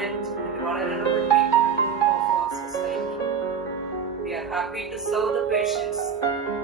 tolerant and vulnerable people of our society. We are happy to serve the patients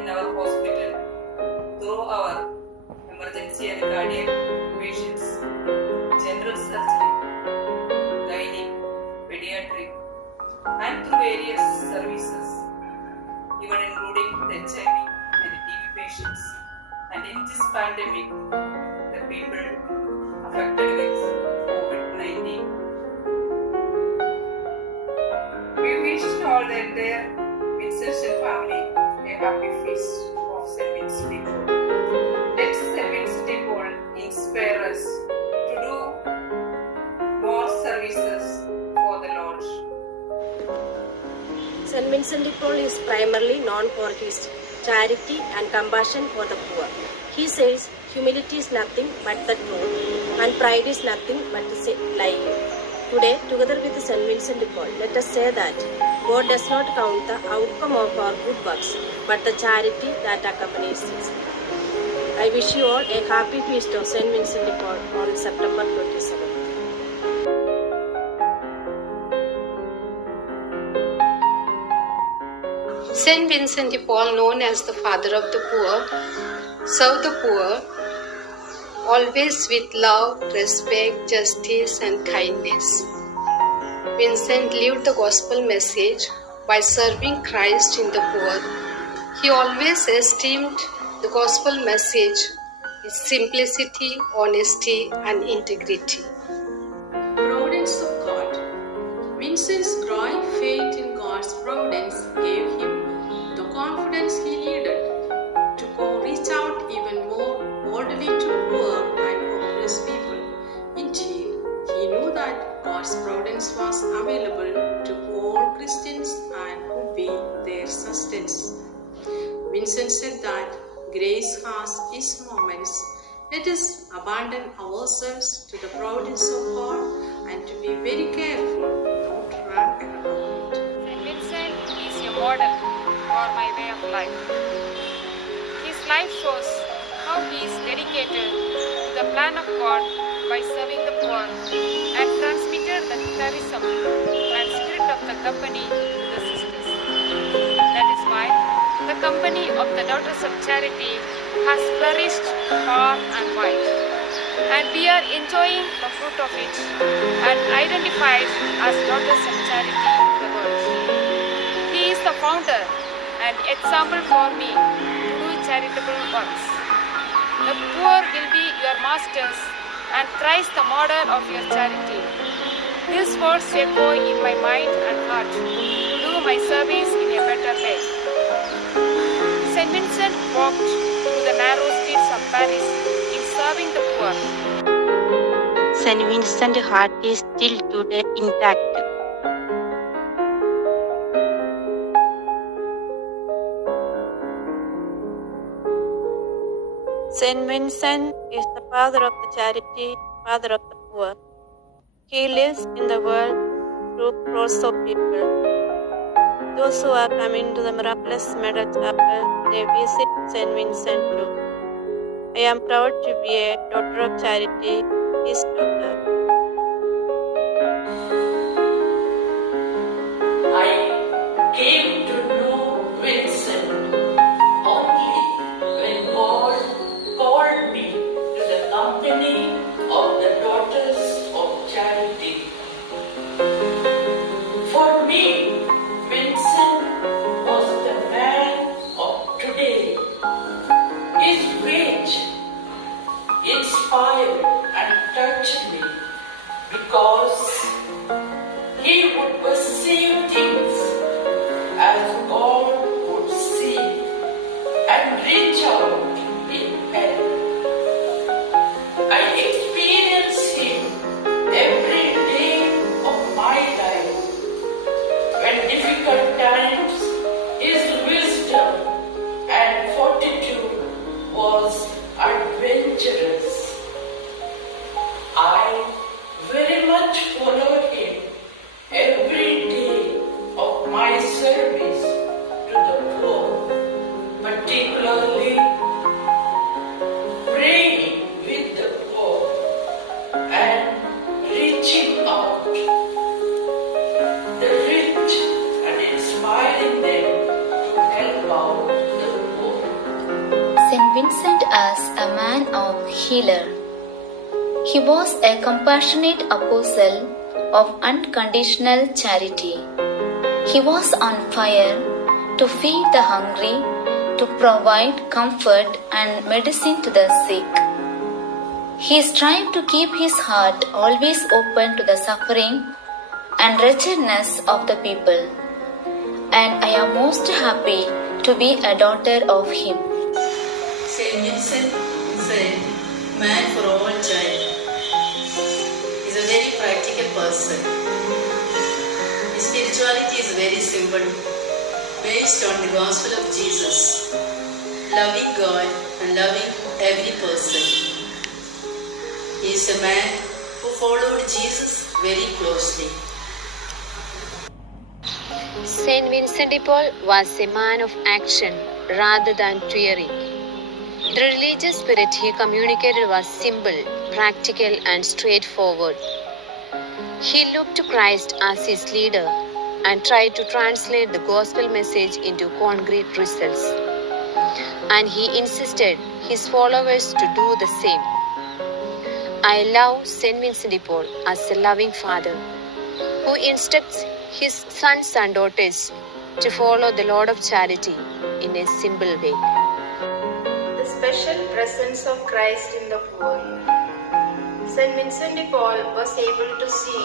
in our hospital through our emergency and cardiac patients, general surgery, gynae, pediatric, and through various services, even including the HIV and TB patients. And in this pandemic, the people affected with COVID-19. We wish all the entire Vincentian family a happy feast of St. Vincent de Paul. Let St. Vincent de Paul inspire us to do more services for the Lord. St. Vincent de Paul is primarily known for his charity and compassion for the poor. He says, humility is nothing but the truth, and pride is nothing but the lying. Today, together with St. Vincent de Paul, let us say that God does not count the outcome of our good works, but the charity that accompanies it. I wish you all a happy feast of St. Vincent de Paul on September 27th. St. Vincent de Paul, known as the Father of the Poor, served the poor always with love, respect, justice, and kindness. Vincent lived the gospel message by serving Christ in the poor. He always esteemed the gospel message with simplicity, honesty, and integrity. Providence of God. Vincent's growing faith in God's providence gave him the confidence he needed to reach out even more boldly to poor and oppressed people. Indeed, he knew that God's providence was available to all Christians and would be their sustenance. Vincent said that grace has its moments. Let us abandon ourselves to the providence of God and to be very careful not to run around. St. Vincent is a model for my way of life. His life shows how he is dedicated to the plan of God by serving the poor and transmitted the charism and spirit of the company to the sisters. That is why the company of the Daughters of Charity has flourished far and wide, and we are enjoying the fruit of it and identified as Daughters of Charity in the world. He is the founder and example for me to do charitable works. The poor will be your masters and Christ the model of your charity. These words echo in my mind and heart to do my service in a better way. St. Vincent walked through the narrow streets of Paris in serving the poor. St. Vincent's heart is still today intact. St. Vincent is the father of the charity, father of the poor. He lives in the world through crowds of people. Those who are coming to the miraculous Medal Chapel, they visit St. Vincent too. I am proud to be a daughter of charity, his daughter. I came to know Vincent only when God called me to the company of the Daughters of Charity. For me, Vincent was the man of today. His speech inspired and touched me because he would perceive things as God would see and reach out in help. I experience him every day of my life. When difficult times, his wisdom and fortitude was adventurous. I very much followed him every day of my service to the poor, particularly praying with the poor and reaching out as a man of healer. He was a compassionate apostle of unconditional charity. He was on fire to feed the hungry, to provide comfort and medicine to the sick. He strived to keep his heart always open to the suffering and wretchedness of the people. And I am most happy to be a daughter of him. Saint Vincent is a man for all child. He is a very practical person. His spirituality is very simple, based on the gospel of Jesus, loving God and loving every person. He is a man who followed Jesus very closely. Saint Vincent de Paul was a man of action rather than theory. The religious spirit he communicated was simple, practical, and straightforward. He looked to Christ as his leader and tried to translate the gospel message into concrete results. And he insisted his followers to do the same. I love Saint Vincent de Paul as a loving father who instructs his sons and daughters to follow the Lord of Charity in a simple way. The special presence of Christ in the poor. Saint Vincent de Paul was able to see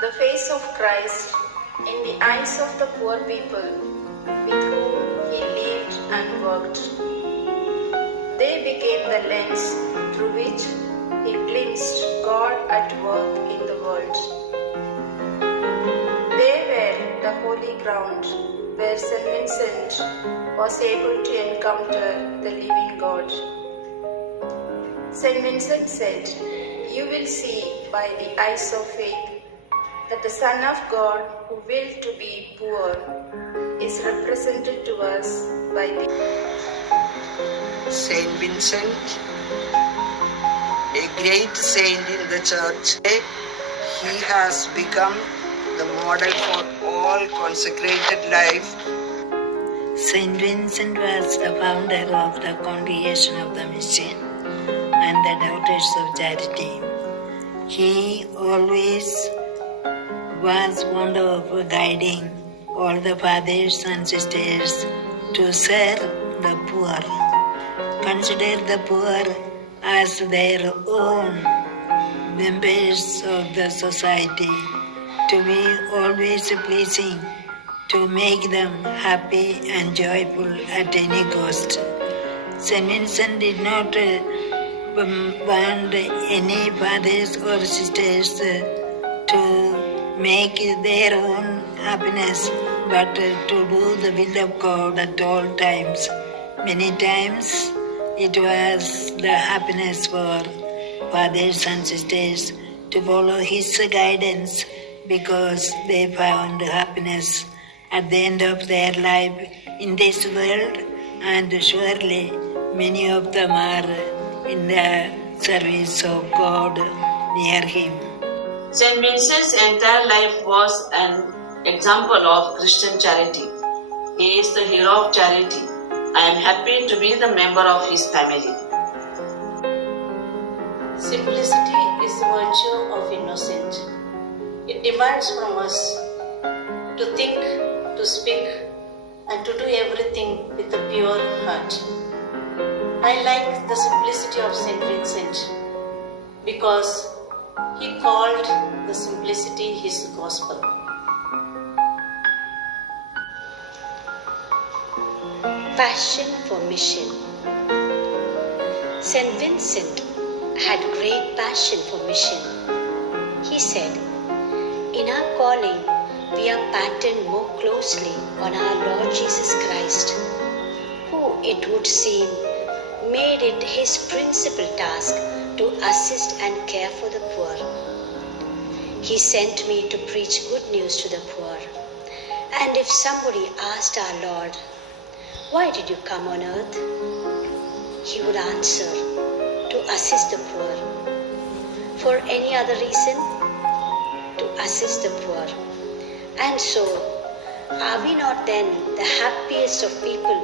the face of Christ in the eyes of the poor people with whom he lived and worked. They became the lens through which he glimpsed God at work in the world. They were the holy ground where Saint Vincent was able to encounter the living God. Saint Vincent said, "You will see by the eyes of faith that the Son of God who willed to be poor is represented to us by the..." Saint Vincent, a great saint in the church, he has become the model for all consecrated life. Saint Vincent was the founder of the Congregation of the Mission and the Daughters of Charity. He always was fond of guiding all the fathers and sisters to serve the poor. Consider the poor as their own members of the society, to be always pleasing, to make them happy and joyful at any cost. Saint Vincent did not want any fathers or sisters to make their own happiness, but to do the will of God at all times. Many times it was the happiness for fathers and sisters to follow his guidance, because they found happiness at the end of their life in this world, and surely many of them are in the service of God near him. Saint Vincent's entire life was an example of Christian charity. He is the hero of charity. I am happy to be the member of his family. Simplicity is the virtue of innocent. It demands from us to think, to speak, and to do everything with a pure heart. I like the simplicity of Saint Vincent because he called the simplicity his gospel. Passion for mission. Saint Vincent had great passion for mission. He said, "In our calling, we are patterned more closely on our Lord Jesus Christ, who, it would seem, made it his principal task to assist and care for the poor. He sent me to preach good news to the poor. And if somebody asked our Lord, 'Why did you come on earth?' he would answer, 'To assist the poor.' For any other reason? To assist the poor. And so, are we not then the happiest of people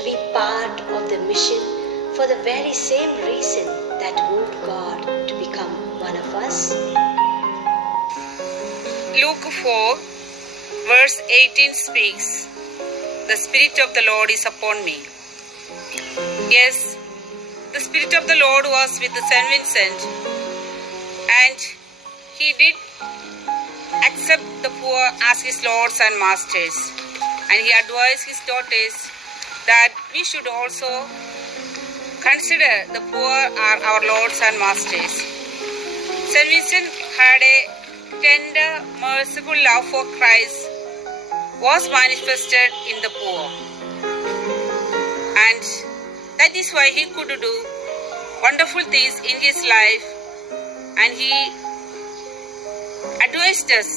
to be part of the mission for the very same reason that moved God to become one of us? Luke 4, verse 18 speaks, "The Spirit of the Lord is upon me." Yes, the Spirit of the Lord was with St. Vincent, and he did accept the poor as his lords and masters. And he advised his daughters that we should also consider the poor are our lords and masters. St. Vincent had a tender, merciful love for Christ was manifested in the poor. And that is why he could do wonderful things in his life, and he advised us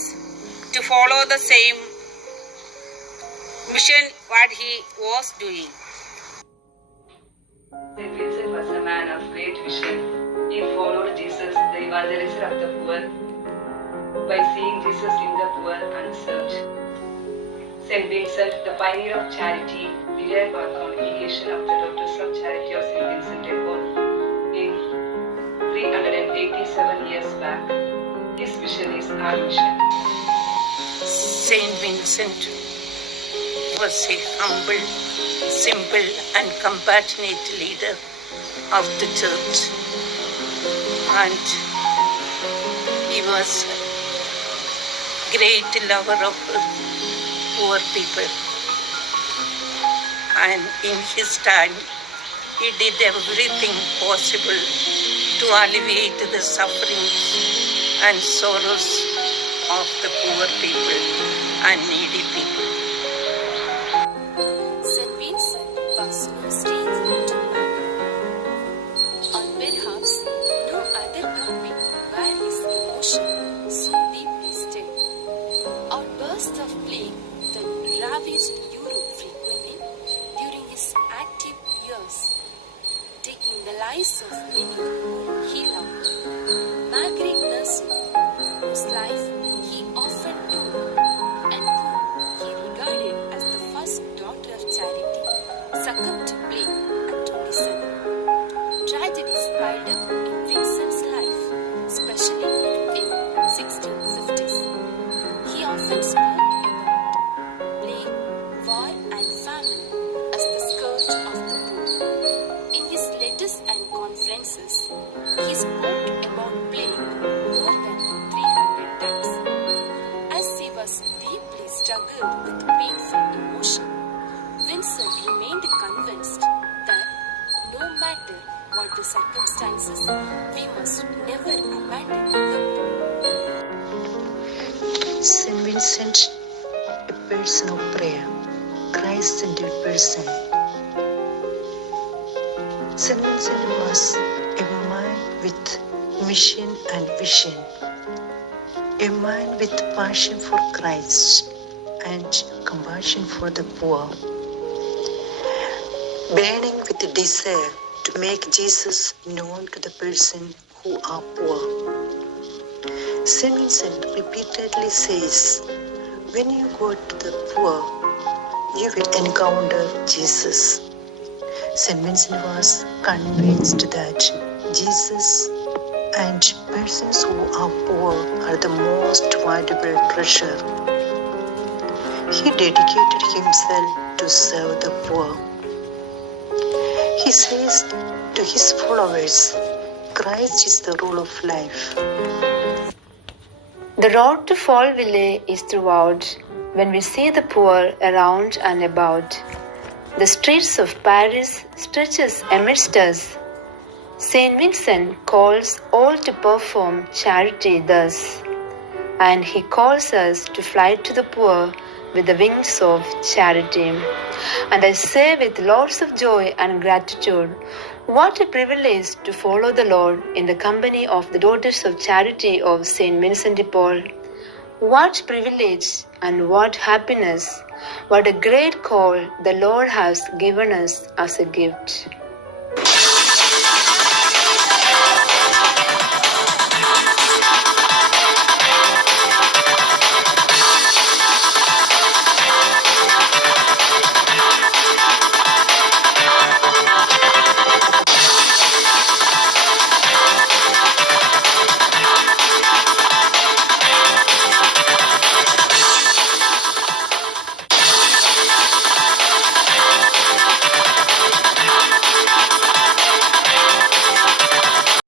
to follow the same mission what he was doing. St. Vincent was a man of great vision. He followed Jesus, the evangelist of the poor, by seeing Jesus in the poor unserved. St. Vincent, the pioneer of charity, began our congregation of the Daughters of Charity of St. Vincent de Paul in 387 years back. His vision is our mission. Saint Vincent was a humble, simple and compassionate leader of the church, and he was a great lover of poor people, and in his time he did everything possible to alleviate the sufferings and sorrows of the poor people and needy people. St. Vincent was no stranger to man. On perhaps no other topic where his emotion so deeply stayed. Outbursts of plague that ravaged Europe frequently during his active years, taking the lives of many whom he loved. Margaret Nursing, whose life he often told and whom he regarded as the first daughter of charity, succumbed to plague at 27. Tragedies piled up in Vincent's life, especially in 1650s. He often spoke about plague, war and famine as the scourge of the poor. In his letters and conferences, he spoke about plague more than 300 times. As he was deeply struggled with painful emotion, Vincent remained convinced that no matter what the circumstances, we must never abandon the poor. Saint Vincent, a person of prayer, Christ-centered person. Saint Vincent was a man with mission and vision, a man with passion for Christ and compassion for the poor, burning with the desire to make Jesus known to the person who are poor. Saint Vincent repeatedly says, when you go to the poor, you will encounter Jesus. Saint Vincent was convinced that Jesus and persons who are poor are the most valuable treasure. He dedicated himself to serve the poor. He says to his followers, Christ is the rule of life. The road to Fauvillers is throughout when we see the poor around and about. The streets of Paris stretches amidst us. Saint Vincent calls all to perform charity thus, and he calls us to fly to the poor with the wings of charity. And I say with lots of joy and gratitude, what a privilege to follow the Lord in the company of the Daughters of Charity of Saint Vincent de Paul. What privilege and what happiness, what a great call the Lord has given us as a gift.